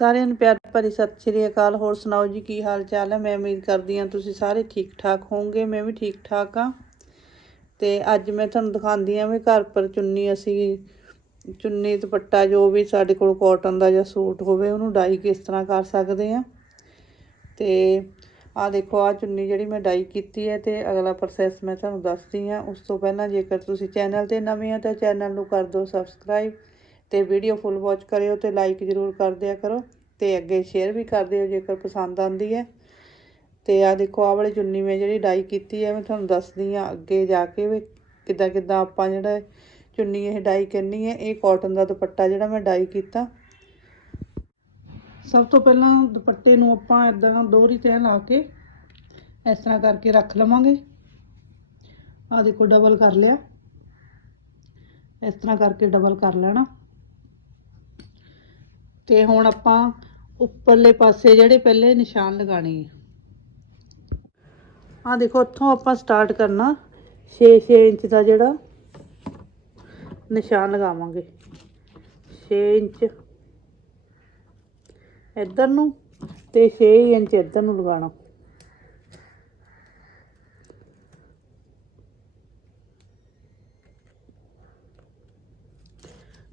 ਸਾਰਿਆਂ ਨੂੰ ਪਿਆਰ ਭਰੀ ਸਤਿ ਸ਼੍ਰੀ ਅਕਾਲ। ਹੋਰ ਸੁਣਾਓ ਜੀ, ਕੀ ਹਾਲ ਚਾਲ ਹੈ? ਮੈਂ ਉਮੀਦ ਕਰਦੀ ਹਾਂ ਤੁਸੀਂ ਸਾਰੇ ਠੀਕ ਠਾਕ ਹੋਵੋਗੇ, ਮੈਂ ਵੀ ਠੀਕ ਠਾਕ ਹਾਂ। ਤੇ ਅੱਜ ਮੈਂ ਤੁਹਾਨੂੰ ਦਿਖਾਉਂਦੀ ਹਾਂ ਵੀ ਘਰ ਪਰ ਚੁੰਨੀ ਅਸੀਂ, ਚੁੰਨੀ ਦੁਪੱਟਾ ਜੋ ਵੀ ਸਾਡੇ ਕੋਲ ਕਾਟਨ ਦਾ ਜਾਂ ਸੂਟ ਹੋਵੇ, ਉਹਨੂੰ ਡਾਈ ਕਿਸ ਤਰ੍ਹਾਂ ਕਰ ਸਕਦੇ ਆ ਤੇ ਆ ਦੇਖੋ ਆ ਚੁੰਨੀ ਜਿਹੜੀ ਮੈਂ ਡਾਈ ਕੀਤੀ ਹੈ ਤੇ ਅਗਲਾ ਪ੍ਰੋਸੈਸ ਮੈਂ ਤੁਹਾਨੂੰ ਦੱਸਦੀ ਹਾਂ। ਉਸ ਤੋਂ ਪਹਿਲਾਂ ਜੇਕਰ ਤੁਸੀਂ ਚੈਨਲ ਤੇ ਨਵੇਂ ਆ ਤਾਂ ਚੈਨਲ ਨੂੰ ਕਰ ਦਿਓ ਸਬਸਕ੍ਰਾਈਬ ਅਤੇ ਵੀਡੀਓ ਫੁੱਲ ਵਾਚ ਕਰਿਓ ਅਤੇ ਲਾਈਕ ਜ਼ਰੂਰ ਕਰ ਦਿਆ ਕਰੋ ਅਤੇ ਅੱਗੇ ਸ਼ੇਅਰ ਵੀ ਕਰ ਦਿਓ ਜੇਕਰ ਪਸੰਦ ਆਉਂਦੀ ਹੈ। ਅਤੇ ਆ ਦੇਖੋ, ਆਹ ਵਾਲੀ ਚੁੰਨੀ ਮੈਂ ਜਿਹੜੀ ਡਾਈ ਕੀਤੀ ਹੈ, ਮੈਂ ਤੁਹਾਨੂੰ ਦੱਸਦੀ ਹਾਂ ਅੱਗੇ ਜਾ ਕੇ ਵੀ ਕਿੱਦਾਂ ਕਿੱਦਾਂ ਆਪਾਂ ਜਿਹੜਾ ਚੁੰਨੀ ਇਹ ਡਾਈ ਕਰਨੀ ਹੈ, ਇਹ ਕਾਟਨ ਦਾ ਦੁਪੱਟਾ ਜਿਹੜਾ ਮੈਂ ਡਾਈ ਕੀਤਾ। ਸਭ ਤੋਂ ਪਹਿਲਾਂ ਦੁਪੱਟੇ ਨੂੰ ਆਪਾਂ ਇਦਾਂ ਦੋਹਰੀ ਤੈਅ ਲਾ ਕੇ ਇਸ ਤਰ੍ਹਾਂ ਕਰਕੇ ਰੱਖ ਲਵਾਂਗੇ। ਆ ਦੇਖੋ ਡਬਲ ਕਰ ਲਿਆ। ਇਸ ਤਰ੍ਹਾਂ ਕਰਕੇ ਡਬਲ ਕਰ ਲੈਣਾ। ਤੇ ਹੁਣ ਆਪਾਂ ਉੱਪਰਲੇ ਪਾਸੇ ਜਿਹੜੇ ਪਹਿਲੇ ਨਿਸ਼ਾਨ ਲਗਾਣੇ ਆ। ਆ ਦੇਖੋ ਇੱਥੋਂ ਆਪਾਂ ਸਟਾਰਟ ਕਰਨਾ। 6-6 ਇੰਚ ਦਾ ਜਿਹੜਾ ਨਿਸ਼ਾਨ ਲਗਾਵਾਂਗੇ। 6 ਇੰਚ ਇੱਧਰ ਨੂੰ ਤੇ 6 ਇੰਚ ਇੱਧਰ ਨੂੰ ਲਗਾਉਣਾ।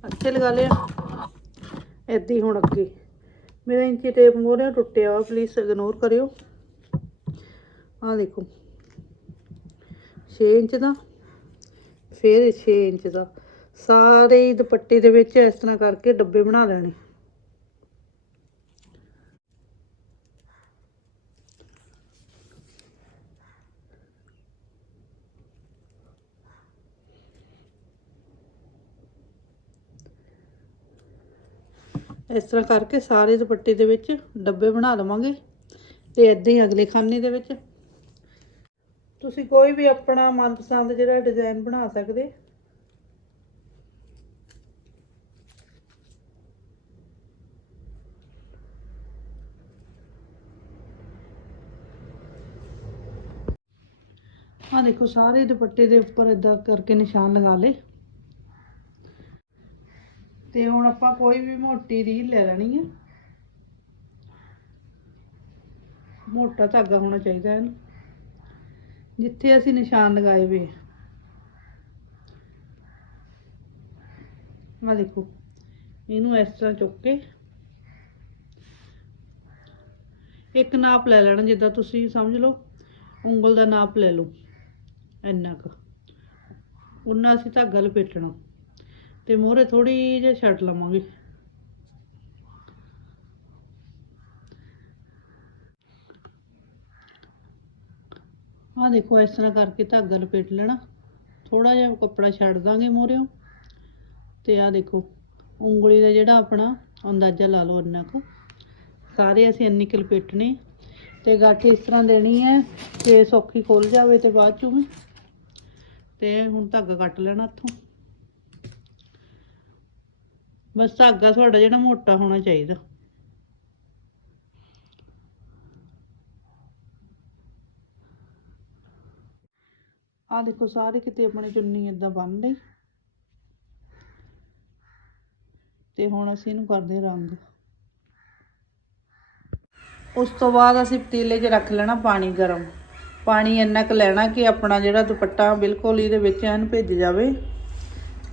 ਅੱਛੇ ਲਗਾ ਲਿਆ ਏਦਾਂ ਹੀ ਹੁਣ ਅੱਗੇ। ਮੇਰਾ ਇੰਚੀ ਟੇਪ ਮੋਰਿਆ ਟੁੱਟਿਆ ਵਾ ਪਲੀਜ਼ ਇਗਨੋਰ ਕਰਿਓ। ਆਹ ਦੇਖੋ। 6 ਇੰਚ ਦਾ, ਫਿਰ 6 ਇੰਚ ਦਾ। ਸਾਰੇ ਹੀ ਦੁਪੱਟੇ ਦੇ ਵਿੱਚ ਇਸ ਤਰ੍ਹਾਂ ਕਰਕੇ ਡੱਬੇ ਬਣਾ ਲੈਣੇ। ਇਸ ਤਰ੍ਹਾਂ ਕਰਕੇ ਸਾਰੇ ਦੁਪੱਟੇ ਦੇ ਵਿੱਚ ਡੱਬੇ ਬਣਾ ਲਵਾਂਗੇ ਤੇ ਇਦਾਂ ਹੀ ਅਗਲੇ ਖਾਨੇ ਦੇ ਵਿੱਚ। ਤੁਸੀਂ ਕੋਈ ਵੀ ਆਪਣਾ ਮਨਪਸੰਦ ਜਿਹੜਾ ਡਿਜ਼ਾਈਨ ਬਣਾ ਸਕਦੇ। ਆ ਦੇਖੋ, ਸਾਰੇ ਦੁਪੱਟੇ ਦੇ ਉੱਪਰ ਇਦਾਂ ਕਰਕੇ ਨਿਸ਼ਾਨ ਲਗਾ ਲੇ ਤੇ ਹੁਣ ਆਪਾਂ ਕੋਈ ਵੀ ਮੋਟੀ ਰੀਲ ਲੈ ਲੈਣੀ ਹੈ ਮੋਟਾ ਧਾਗਾ ਹੋਣਾ ਚਾਹੀਦਾ ਹੈ ਜਿੱਥੇ ਅਸੀਂ ਨਿਸ਼ਾਨ ਲਗਾਏ ਵੇ। ਆ ਦੇਖੋ, ਇਹਨੂੰ ਇਸ ਤਰ੍ਹਾਂ ਚੁੱਕ ਕੇ ਇੱਕ ਨਾਪ ਲੈ ਲੈਣਾ, ਜਿੱਦਾਂ ਤੁਸੀਂ ਸਮਝ ਲਓ, ਉਂਗਲ ਦਾ ਨਾਪ ਲੈ ਲਓ। ਇੰਨਾ ਕੁ। ਉਹਨਾਂ ਅਸੀਂ ਧਾਗਾ ਲਪੇਟਣਾ। ਤੇ ਮੋਹਰੇ ਥੋੜੀ ਜਿਹੀ ਛੱਡ ਲਵਾਂਗੇ। ਆਹ ਦੇਖੋ, ਇਸ ਤਰ੍ਹਾਂ ਕਰਕੇ ਧਾਗਾ ਲਪੇਟ ਲੈਣਾ। ਥੋੜਾ ਜਿਹਾ ਕੱਪੜਾ ਛੱਡ ਦਾਂਗੇ ਮੋਹਰਿਓਂ। ਤੇ ਆਹ ਦੇਖੋ, ਉਂਗਲੀ ਦਾ ਜਿਹੜਾ ਆਪਣਾ ਅੰਦਾਜ਼ਾ ਲਾ ਲਓ ਇੰਨਾ ਕੁ। ਸਾਰੇ ਅਸੀਂ ਇੰਨੀ ਕੁ ਲਪੇਟਣੇ। ਤੇ ਗਾਠੀ ਇਸ ਤਰ੍ਹਾਂ ਦੇਣੀ ਹੈ ਕਿ ਸੌਖੀ ਖੁੱਲ ਜਾਵੇ ਤੇ ਬਾਅਦ ਚੋਂ ਵੀ। ਤੇ ਹੁਣ ਧਾਗਾ ਕੱਟ ਲੈਣਾ ਇੱਥੋਂ ਬਸ ਧਾਗਾ ਤੁਹਾਡਾ ਜਿਹੜਾ ਮੋਟਾ ਹੋਣਾ ਚਾਹੀਦਾ। ਆ ਦੇਖੋ ਸਾਰੇ ਕਿਤੇ ਆਪਣੀ ਚੁੰਨੀ ਇਦਾਂ ਬੰਨ ਲਈ। ਤੇ ਹੁਣ ਅਸੀਂ ਇਹਨੂੰ ਕਰਦੇ ਰੰਗ। ਉਸ ਤੋਂ ਬਾਅਦ ਅਸੀਂ ਪਤੀਲੇ 'ਚ ਰੱਖ ਲੈਣਾ ਪਾਣੀ ਗਰਮ। ਪਾਣੀ ਇੰਨਾ ਕੁ ਲੈਣਾ ਕਿ ਆਪਣਾ ਜਿਹੜਾ ਦੁਪੱਟਾ ਬਿਲਕੁਲ ਇਹਦੇ ਵਿੱਚ ਐਨ ਭਿੱਜ ਜਾਵੇ।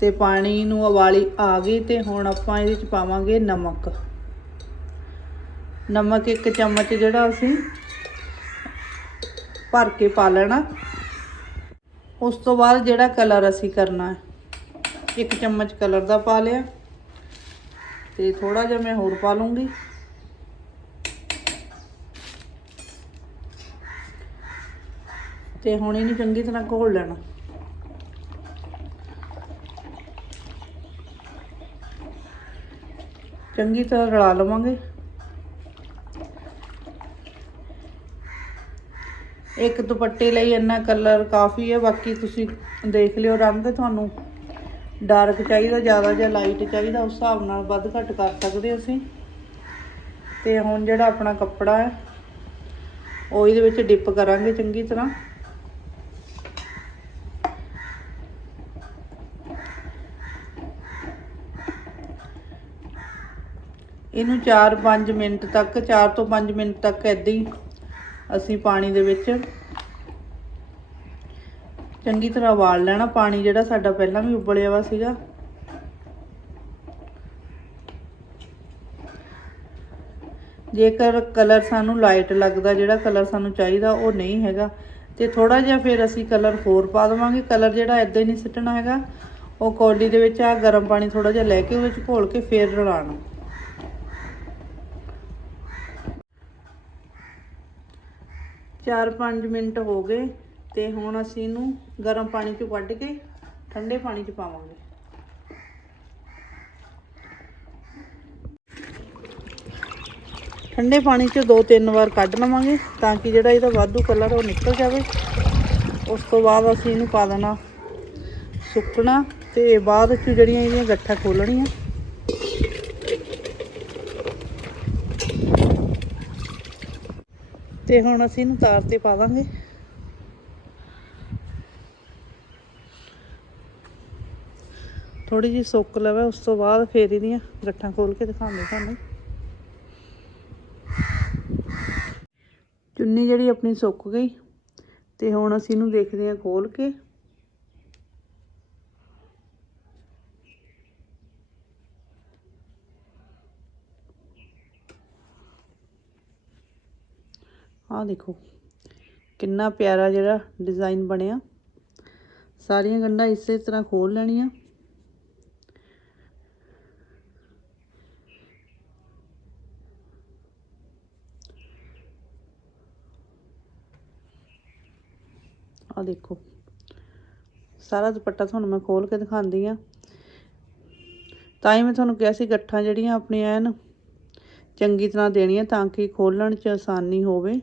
ਤੇ ਪਾਣੀ ਨੂੰ ਉਬਾਲੀ ਆ ਗਈ ਤੇ ਹੁਣ ਆਪਾਂ ਇਹਦੇ ਚ ਪਾਵਾਂਗੇ ਨਮਕ। ਨਮਕ ਇੱਕ ਚਮਚ ਜਿਹੜਾ ਅਸੀਂ ਭਰ ਕੇ ਪਾ ਲੈਣਾ। ਉਸ ਤੋਂ ਬਾਅਦ ਜਿਹੜਾ ਕਲਰ ਅਸੀਂ ਕਰਨਾ ਹੈ, ਇੱਕ ਚਮਚ ਕਲਰ ਦਾ ਪਾ ਲਿਆ। ਤੇ ਥੋੜਾ ਜਿਹਾ ਮੈਂ ਹੋਰ ਪਾ ਲੂੰਗੀ। ਤੇ ਹੁਣ ਇਹਨੂੰ ਚੰਗੀ ਤਰ੍ਹਾਂ ਘੋਲ ਲੈਣਾ। ਚੰਗੀ ਤਰ੍ਹਾਂ ਰਲਾ ਲਵਾਂਗੇ। ਇੱਕ ਦੁਪੱਟੇ ਲਈ ਇੰਨਾ ਕਲਰ ਕਾਫੀ ਹੈ, ਬਾਕੀ ਤੁਸੀਂ ਦੇਖ ਲਿਓ ਰੰਗ, ਤੁਹਾਨੂੰ ਡਾਰਕ ਚਾਹੀਦਾ, ਜ਼ਿਆਦਾ ਜਾਂ ਲਾਈਟ ਚਾਹੀਦਾ, ਉਸ ਹਿਸਾਬ ਨਾਲ ਵੱਧ ਘੱਟ ਕਰ ਸਕਦੇ ਅਸੀਂ ਤੇ ਹੁਣ ਜਿਹੜਾ ਆਪਣਾ ਕੱਪੜਾ ਹੈ, ਉਹ ਇਹਦੇ ਵਿੱਚ ਡਿਪ ਕਰਾਂਗੇ ਚੰਗੀ ਤਰ੍ਹਾਂ। ਇਹਨੂੰ 4-5 ਮਿੰਟ ਤੱਕ 4 ਤੋਂ 5 ਮਿੰਟ ਤੱਕ ਏਦਾਂ ਹੀ ਅਸੀਂ ਪਾਣੀ ਦੇ ਵਿੱਚ ਚੰਗੀ ਤਰ੍ਹਾਂ ਉਬਾਲ ਲੈਣਾ। ਪਾਣੀ ਜਿਹੜਾ ਸਾਡਾ ਪਹਿਲਾਂ ਵੀ ਉਬਲਿਆ ਵਾ ਸੀਗਾ। ਜੇਕਰ ਕਲਰ ਸਾਨੂੰ ਲਾਈਟ ਲੱਗਦਾ, ਜਿਹੜਾ ਕਲਰ ਸਾਨੂੰ ਚਾਹੀਦਾ, ਉਹ ਨਹੀਂ ਹੈਗਾ। ਤੇ ਥੋੜਾ ਜਿਹਾ ਫਿਰ ਅਸੀਂ ਕਲਰ ਹੋਰ ਪਾ ਦੇਵਾਂਗੇ। ਕਲਰ ਜਿਹੜਾ ਇਦਾਂ ਹੀ ਨਹੀਂ ਸਿੱਟਣਾ ਹੈਗਾ। ਉਹ ਕੌਲੀ ਦੇ ਵਿੱਚ ਆ ਗਰਮ ਪਾਣੀ ਥੋੜਾ ਜਿਹਾ ਲੈ ਕੇ ਉਹਦੇ ਵਿੱਚ ਘੋਲ ਕੇ ਫੇਰ ਰਲਾਣਾ ਚਾਰ ਪੰਜ ਮਿੰਟ ਹੋ ਗਏ ਤੇ ਹੁਣ ਅਸੀਂ ਇਹਨੂੰ ਗਰਮ ਪਾਣੀ ਚੋਂ ਕੱਢ ਕੇ ਠੰਡੇ ਪਾਣੀ 'ਚ ਪਾਵਾਂਗੇ। ਠੰਡੇ ਪਾਣੀ 'ਚ ਦੋ ਤਿੰਨ ਵਾਰ ਕੱਢ ਲਵਾਂਗੇ ਤਾਂ ਕਿ ਜਿਹੜਾ ਇਹਦਾ ਵਾਧੂ ਕਲਰ ਉਹ ਨਿਕਲ ਜਾਵੇ। ਉਸ ਤੋਂ ਬਾਅਦ ਅਸੀਂ ਇਹਨੂੰ ਪਾ ਦੇਣਾ ਸੁੱਕਣਾ ਤੇ ਬਾਅਦ 'ਚ ਜਿਹੜੀਆਂ ਇਹਦੀਆਂ ਗੱਠਾਂ ਖੋਲਣੀਆਂ। ਤੇ ਹੁਣ ਅਸੀਂ ਇਹਨੂੰ ਤਾਰ ਤੇ ਪਾ ਦਾਂਗੇ। ਥੋੜੀ ਜਿਹੀ ਸੁੱਕ ਲਵੇ, ਉਸ ਤੋਂ ਬਾਅਦ ਫੇਰ ਇਹਦੀਆਂ ਗੱਠਾਂ ਖੋਲ ਕੇ ਦਿਖਾਉਂਦੇ ਤੁਹਾਨੂੰ। ਚੁੰਨੀ ਜਿਹੜੀ ਆਪਣੀ ਸੁੱਕ ਗਈ, ਤੇ ਹੁਣ ਅਸੀਂ ਇਹਨੂੰ ਦੇਖਦੇ ਹਾਂ ਖੋਲ ਕੇ। ਆਹ ਦੇਖੋ, ਕਿੰਨਾ ਪਿਆਰਾ ਜਿਹੜਾ ਡਿਜ਼ਾਈਨ ਬਣਿਆ। ਸਾਰੀਆਂ ਗੰਢਾਂ ਇਸੇ ਤਰ੍ਹਾਂ ਖੋਲ ਲੈਣੀਆਂ। ਆ ਦੇਖੋ, ਸਾਰਾ ਦੁਪੱਟਾ ਤੁਹਾਨੂੰ ਮੈਂ ਖੋਲ ਕੇ ਦਿਖਾਉਂਦੀ ਆ ਤਾਂ ਹੀ ਮੈਂ ਤੁਹਾਨੂੰ ਕਿਹਾ ਸੀ, ਗੱਠਾਂ ਜਿਹੜੀਆਂ ਆਪਣੀਆਂ ਐਨ, ਚੰਗੀ ਤਰ੍ਹਾਂ ਦੇਣੀਆਂ ਤਾਂ ਕਿ ਖੋਲਣ 'ਚ ਆਸਾਨੀ ਹੋਵੇ।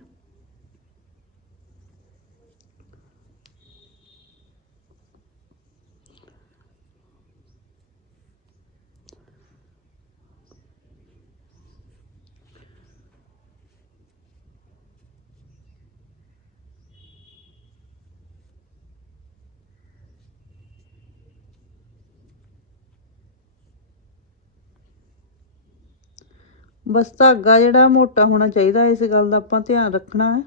ਬਸ ਧਾਗਾ ਜਿਹੜਾ ਮੋਟਾ ਹੋਣਾ ਚਾਹੀਦਾ ਇਸ ਗੱਲ ਦਾ ਆਪਾਂ ਧਿਆਨ ਰੱਖਣਾ ਹੈ।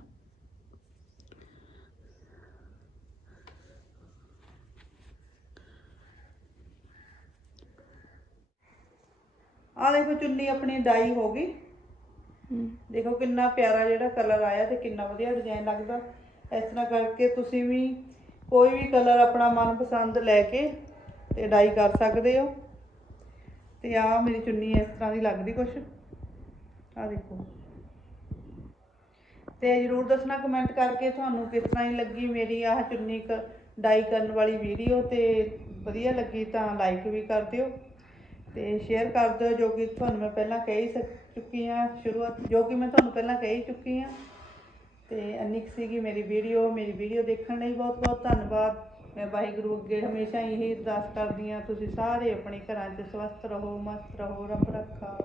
ਆ ਦੇਖੋ ਚੁੰਨੀ ਆਪਣੀ ਡਾਈ ਹੋ ਗਈ। ਦੇਖੋ ਕਿੰਨਾ ਪਿਆਰਾ ਜਿਹੜਾ ਕਲਰ ਆਇਆ ਤੇ ਕਿੰਨਾ ਵਧੀਆ ਡਿਜ਼ਾਈਨ ਲੱਗਦਾ। ਇਸ ਤਰ੍ਹਾਂ ਕਰਕੇ ਤੁਸੀਂ ਵੀ ਕੋਈ ਵੀ ਕਲਰ ਆਪਣਾ ਮਨਪਸੰਦ ਲੈ ਕੇ ਤੇ ਡਾਈ ਕਰ ਸਕਦੇ ਹੋ। ਤੇ ਆ ਮੇਰੀ ਚੁੰਨੀ ਇਸ ਤਰ੍ਹਾਂ ਦੀ ਲੱਗਦੀ ਕੁਛ। ਆ ਦੇਖੋ। ਤੇ ਜਰੂਰ ਦੱਸਣਾ ਕਮੈਂਟ ਕਰਕੇ ਤੁਹਾਨੂੰ ਕਿਸ ਤਰ੍ਹਾਂ ਹੀ ਲੱਗੀ ਮੇਰੀ ਆਹ ਚੁੰਨੀ ਕ ਡਾਈ ਕਰਨ ਵਾਲੀ ਵੀਡੀਓ ਤੇ ਵਧੀਆ ਲੱਗੀ ਤਾਂ ਲਾਈਕ ਵੀ ਕਰ ਦਿਓ ਤੇ ਸ਼ੇਅਰ ਕਰ ਦਿਓ, ਜੋ ਕਿ ਤੁਹਾਨੂੰ ਮੈਂ ਪਹਿਲਾਂ ਕਹਿ ਹੀ ਸਕ- ਚੁੱਕੀ ਹਾਂ ਸ਼ੁਰੂਆਤ, ਜੋ ਕਿ ਮੈਂ ਤੁਹਾਨੂੰ ਪਹਿਲਾਂ ਕਹਿ ਹੀ ਚੁੱਕੀ ਹਾਂ। ਤੇ ਇੰਨੀ ਸੀਗੀ ਮੇਰੀ ਵੀਡੀਓ ਮੇਰੀ ਵੀਡੀਓ ਦੇਖਣ ਲਈ ਬਹੁਤ ਬਹੁਤ ਧੰਨਵਾਦ। ਮੈਂ ਵਾਹਿਗੁਰੂ ਅੱਗੇ ਹਮੇਸ਼ਾ ਇਹੀ ਅਰਦਾਸ ਕਰਦੀ ਹਾਂ, ਤੁਸੀਂ ਸਾਰੇ ਆਪਣੇ ਘਰਾਂ 'ਚ ਸਵਸਥ ਰਹੋ, ਮਸਤ ਰਹੋ, ਰੱਬ ਰੱਖਾ।